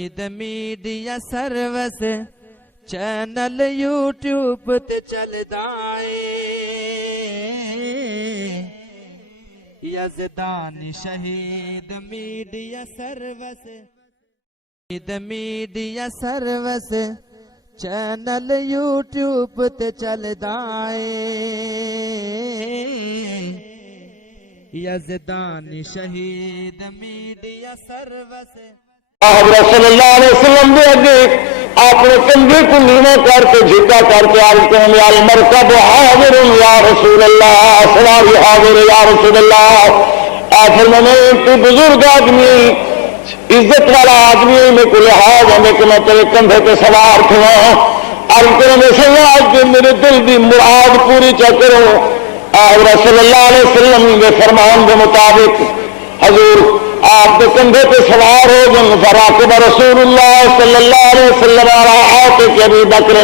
Media service channel YouTube تے چلدا اے یزدان شہید میڈیا سروس چینل یوٹیوب تے چلدا اے یزدان شہید میڈیا سروس حضرت صلی اللہ علیہ وسلم دے اگے آپ نے کندھے کو نیواں کر کے جھکا کر کے عرض کرنے المرکب حاضر یا رسول اللہ، سواری حاضر یا رسول اللہ۔ آپ فرمانے تو بزرگ آدمی عزت والا آدمی میں کو لحاظ ہے کہ میں تیرے کندھے پہ سوار تھا، عرض کرنے سے آج کے میرے دل دی مراد پوری چکرو۔ حضرت صلی اللہ علیہ وسلم کے فرمان کے مطابق حضور آپ کے کندھے پہ سوار ہو جن فراقب رسول اللہ صلی اللہ علیہ وسلم آت کے ابی بکر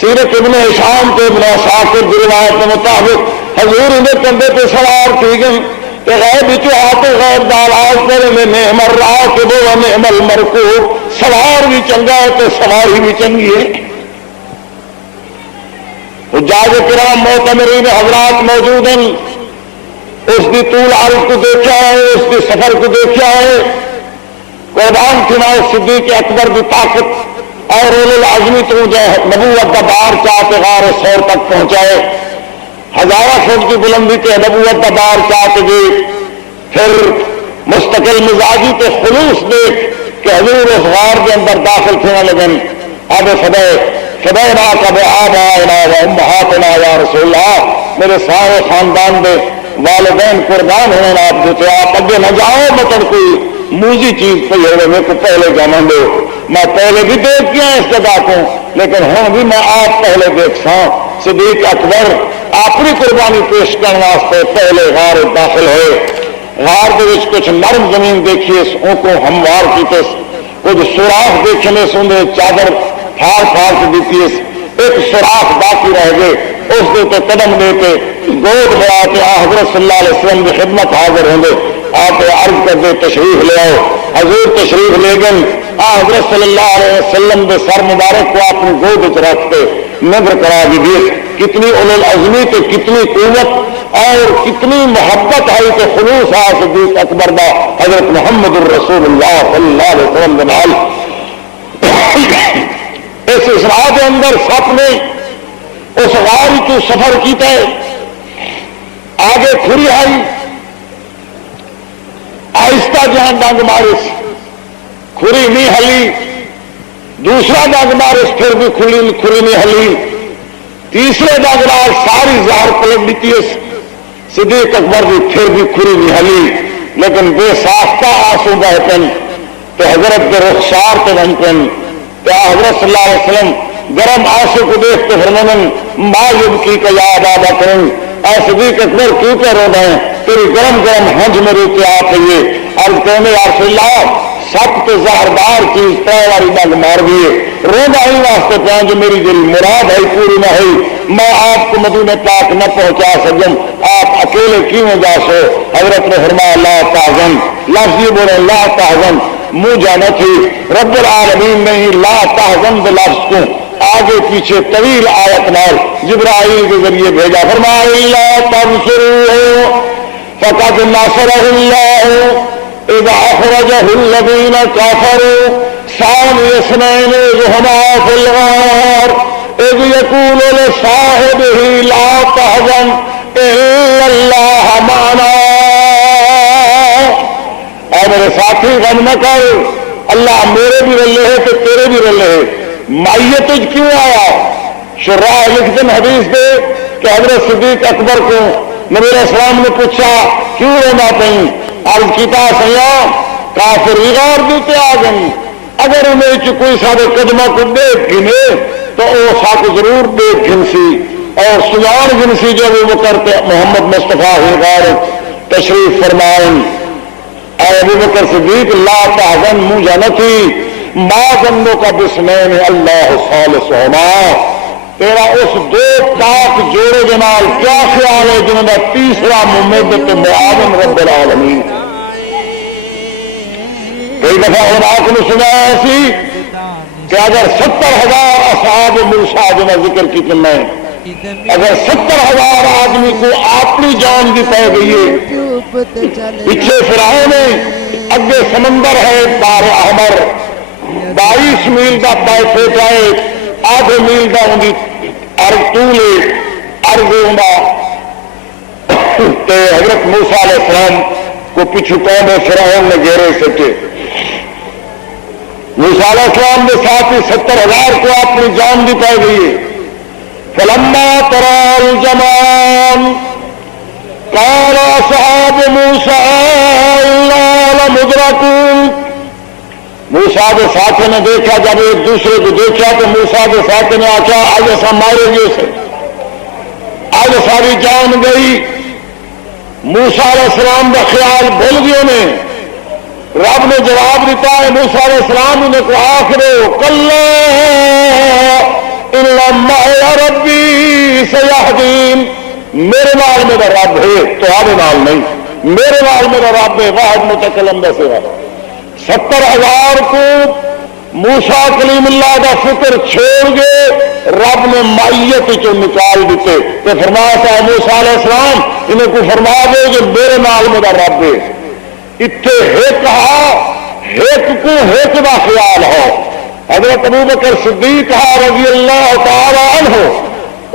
سیرت ابن ہشام کے ابن عساکر کی روایت کے مطابق حضور انہیں کندھے پہ سوار تھی گئی کہ غیب جو آتے غیب دالاز کرے میں نعم الراکب و نعم المرکوب، سوار بھی چنگا ہے تو سواری بھی چنگی ہے۔ حجاج کرام معتمرین حضرات موجود ہیں، اس کی طول عرض کو دیکھا ہے، اس کی سفر کو دیکھا ہے۔ قربان چنائے صدیق اکبر کی طاقت اور اولو العزمی تو نبوت کا بار چاہتے غار سور تک پہنچائے، ہزارہ فٹ کی بلندی کے نبوت کا بار چاہتے گئے، پھر مستقل مزاجی کے خلوص دیکھ کہ حضور اس غار کے اندر داخل تھے لگن اب فدینا کا بآبائنا و امہاتنا یا رسول اللہ، میرے سارے خاندان دے والدین قربان ہیں آپ دیتے، آپ اگے نہ جاؤ مطلب کوئی موزی چیز پہ ہوئے میں کو پہلے جانا دو، میں پہلے بھی دیکھ گیا اس جگہ کو لیکن ہوں بھی میں آپ پہلے دیکھ سا۔ صدیق اکبر اپنی قربانی پیش کرنے واسطے پہلے غار داخل ہوئے۔ غار کے وچ کچھ نرم زمین دیکھیے ان کو ہموار کیتے، کچھ سوراخ دیکھنے سندے چادر پھاڑ پھاڑ کے دیتی، ایک سوراخ باقی رہ گئے، اس دے تے قدم دیتے گود بڑھا کے حضرت صلی اللہ علیہ وسلم کی خدمت حاضر ہوں گے، آپ عرض کر دے تشریف لے آؤ۔ حضور تشریف لے گئے، حضرت صلی اللہ علیہ وسلم کے سر مبارک کو اپنی گود وچ رکھتے نظر کرا دیجیے، کتنی اولو العزمی تے کتنی قوت اور کتنی محبت آئی تو خلوص آ صدیق اکبر دا حضرت محمد الرسول اللہ صلی اللہ علیہ وسلم کے نال۔ اس اسراء کے اندر سپ نے اس غار تو سفر کیتا ہے، آگے کھری آئی آہستہ جہاں ڈنگ مارس کھری نہیں ہلی، دوسرا ڈنگ مارس پھر بھی کھری نہیں ہلی، تیسرے ڈنگ مار ساری زہر پلٹ دیتی ہے صدیق اکبر بھی پھر بھی کھری نہیں ہلی، لیکن بے ساختہ آنسو بہے پن تو حضرت کے رخسار پہ بن پن تو حضرت صلی اللہ علیہ وسلم گرم آنسو کو دیکھتے فرمانن ما یبکی کا یا ابا بکر، اے صدیق اکبر کیوں کہ رو رہے ہیں، تیری گرم گرم ہنج میں روتے آپ ہے، عرض کہنے یا رسول اللہ سب تو زہردار چیز ترے واری ڈنگ مار دیے، رونا ہی واسطے پہ جو میری دل مراد ہے پوری نہ ہوئی، میں آپ کو مدینہ پاک نہ پہنچا سکوں، آپ اکیلے کیوں جا سو؟ حضرت نے فرمایا لا تحزن، لفظ یہ بولے لا تحزن، منہ جانا تھی رب العالمین نے ہی لا تحزن بلفظ کو آگے پیچھے طویل آیت نال جبرائیل کے ذریعے بھیجا، فرمایا لا تنصروه فقد نصره الله اذ اخرجه الذين كفروا ثاني اثنين اذ هما في الغار اذ يقول لصاحبه لا تحزن الا الله معنا۔ اے میرے ساتھی غم نہ کر، اللہ میرے بھی رلے ہے تو تیرے بھی رلے ہے، مائیت کیوں آیا؟ شراح لکھتے حدیث دے کہ حضرت صدیق اکبر کو نبی علیہ السلام نے پوچھا کیوں رونا پئی، عرض کیتا سیا کافر غار دیتے آ گئی، اگر انہیں کوئی سارے قدمہ کو دیکھ گنے تو وہ ساتھ ضرور دیکھ گنسی اور سجان گنسی جو وہ کرتے محمد مصطفیٰ غار تشریف فرمائیں۔ اے ابو بکر صدیق لا تحزن منہ جانتی ما ظنو کا بسمین اللہ ثالثہما، تیرا اس دو پاک جوڑے جنال کیا خیال ہے جنہوں نے تیسرا ممدد معاون رب العالمین۔ کئی دفعہ آپ نے سنایا سی کہ اگر 70,000 اصحاب موسیٰ جو میں ذکر کی تم نے اگر 70,000 آدمی کو اپنی جان بھی پہ گئی ہے، پیچھے فرعون ہے، اگے سمندر ہے بحر احمر، 22 میل کا پائے پھوٹا ہے، آدھے میل کا ان کی ارض طول ہے، ارض تے حضرت موسیٰ علیہ السلام کو پیچھو قوم فرعون نے گھیرے سکے. موسیٰ علیہ السلام کے ساتھ ہی 70,000 کو اپنی جان بھی پہ گئی ہے. فلما ترى الجمعان قال اصحاب موسیٰ انا لمدرکون. موسیٰ کے ساتھی نے دیکھا، جب ایک دوسرے کو دیکھا تو موسیٰ کے ساتھی نے آخیا آج ایسا مارے گی اسے، آج ساری جان گئی. موسیٰ علیہ السلام کا خیال بھول گئے نے. رب نے جواب دیتا ہے موسیٰ علیہ السلام نے کو آخرو کلا الا معی ربی سیہدین. میرے نال میرا رب ہے تو آدھے نال نہیں، میرے نال میرا رب ہے واحد متکلم دا سوا. 70,000 کو موسیٰ کلیم اللہ کا فکر چھوڑ گئے، رب نے مائیت چو نکال دیتے. تو فرمایا تھا موسیٰ علیہ السلام انہیں کو فرما دے کہ میرے نال میرا رب ہے. اتنے ایک کو ایک کا خیال ہو. حضرت ابوبکر صدیق رضی اللہ تعالی عنہ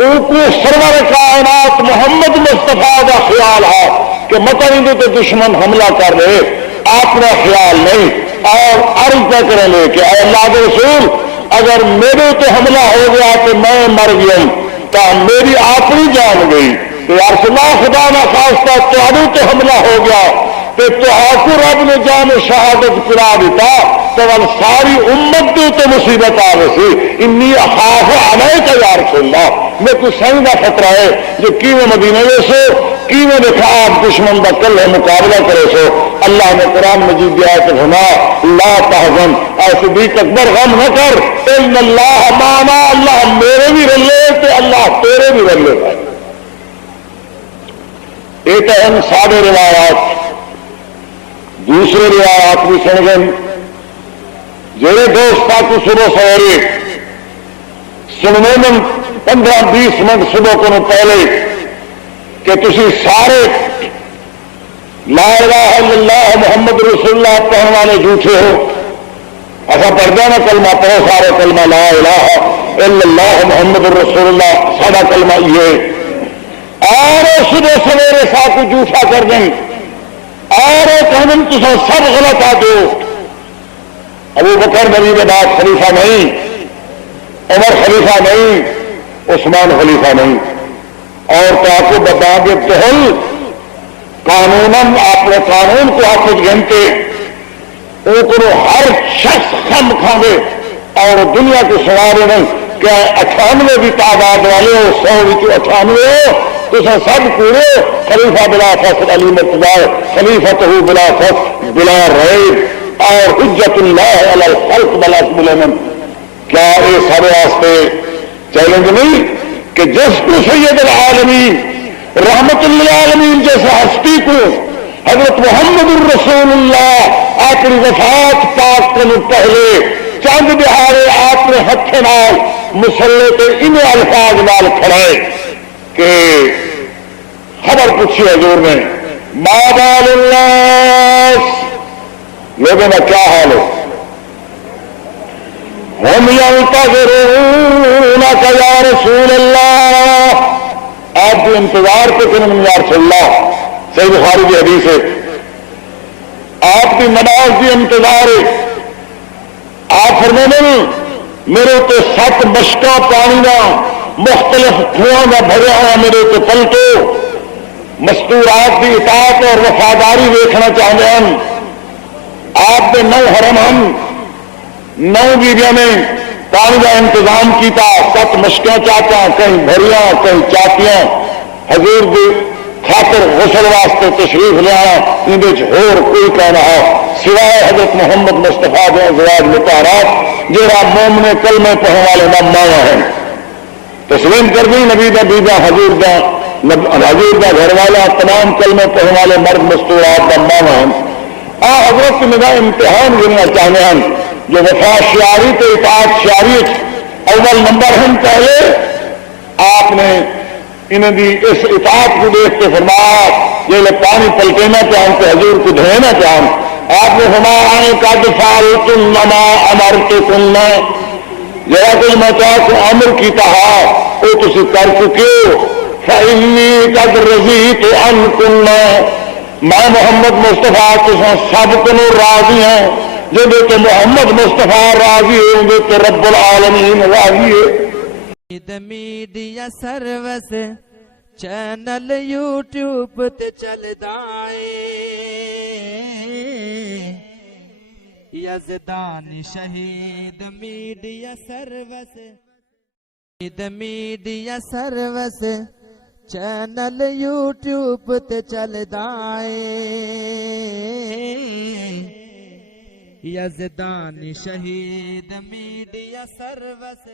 ان کو سرور کائنات محمد مصطفیٰ کا خیال ہے کہ مطلب تو دشمن حملہ کر رہے، اپنا خیال نہیں. اور عرض کیا کریں لے کہ اے اللہ کے رسول اگر میرے تو حملہ ہو گیا تو میں مر گیا تو میری اپنی جان گئی. تو یا رسول اللہ خدا نہ خواستہ تو حملہ ہو گیا تو آپ رب نے جان شہادت کرا دیتا تو ساری امت تو مصیبت آ رہی سی. انی اخاف علیک یا رسول اللہ، میں کوئی صحیح کا خطرہ ہے جو کیویں مدینے میں سو کیویں دیکھا آپ دشمن کا کل ہے مقابلہ کرے سو. اللہ نے قرآن مجید دیا کہ فرما لا تحزن اے صدیق اکبر غم نہ کر، ان اللہ معنا، اللہ میرے بھی رلے تو اللہ تیرے بھی رلے. ایک اہم سارے روایات دوسرے روایات بھی سن گئے. جڑے دوست کو صبح سویرے سننے میں 15-20 منٹ صبح کو پہلے کہ تسی سارے لا الہ الا اللہ محمد رسول اللہ کہنے والے جھوٹے ہو. ایسا پڑھتا نا کلمہ پڑھو سارے کلمہ لا الہ الا اللہ محمد رسول اللہ، سارا کلمہ یہ اور صبح سویرے سا کو جھوٹا کر دیں اور کہنے تو سب غلط آ دو. ابو بکر نبی کے بعد خلیفہ نہیں، عمر خلیفہ نہیں، عثمان خلیفہ نہیں. اور تو آپ کو بتا دے دہل قانون اپنے قانون کو آپ کچھ گھنٹے وہ کرو ہر شخص خم کھاوے اور دنیا کو سنا رہے نہیں کہ 98 بھی تعداد والے ہو 100 98 ہو تو سب پورے خلیفہ بلا فصل علی مرتضی خلیفہ بلا فصل بلا ریب اور حجت اللہ علی الخلق بلا ملمن. کیا یہ سارے واسطے چیلنج نہیں کہ جس کو سید العالمین رحمت للعالمین جیسے ہستی کو حضرت محمد الرسول اللہ اپنی وفات پاک کے پہلے چند دہاڑے آپ نے ہاتھ نال مسلے پہ ان الفاظ نال کھڑائے کہ خبر پوچھی حضور نے ما بال الناس، لوگوں کا کیا حال ہے؟ ہم ينتظرونك یا رسول اللہ، آپ کے انتظار پہ کنن یا رسول اللہ. صحیح بخاری کی حدیث ہے آپ کی نماز بھی انتظار ہے. آپ فرمانے میرے تو 7 مشکا پانی کا مختلف کنواں کا بھریا ہوا میرے تو پلٹو مستورات کی اطاعت اور وفاداری دیکھنا چاہتے ہیں. آپ نے 9 حرم ہم 9 بیویوں نے پانی کا انتظام کیتا، 7 مشکیں چاہتا کہیں بھریاں کہیں چاٹیاں حضور کی خاطر غسل واسطے تشریف لیا. ہور کوئی کہنا ہو سوائے حضرت محمد مصطفیٰ کے ازواج مطہرات جہاں مومن کلمے پڑھنے والے ماوا ہیں. تسلیم کر دی نبی کا بیبا حضور کا گھر والا تمام کلمے پڑھنے والے مرد مستورات کا ماوا ہیں. حضرت میرا امتحان گرنا چاہتے ہیں جو وفا شیاری تو اطاعت شیاری اول نمبر ہم پہلے آپ نے انہیں دی اس اطاعت کو دیکھ کے فرمایا یہ لے پانی پلٹینا چاہوں تو حضور کو دھونا چاہوں آپ نے فرمایا آنے کا دفال کنما امر کے کننا ذرا کوئی میں چاہ کو امر کی تہا وہ تسی کر چکے ہو فإنی قد رضیت ان کننا میں محمد مصطفیٰ تساں سب کو راضی ہیں جب کہ محمد مصطفیٰ راضی ہوں گے تو رب العالمین راضی ہے میڈیا سروس چینل یوٹیوب تے چلدا اے یزدان شہید میڈیا سروس چینل یوٹیوب تے چلدا اے یزدان شہید میڈیا سروس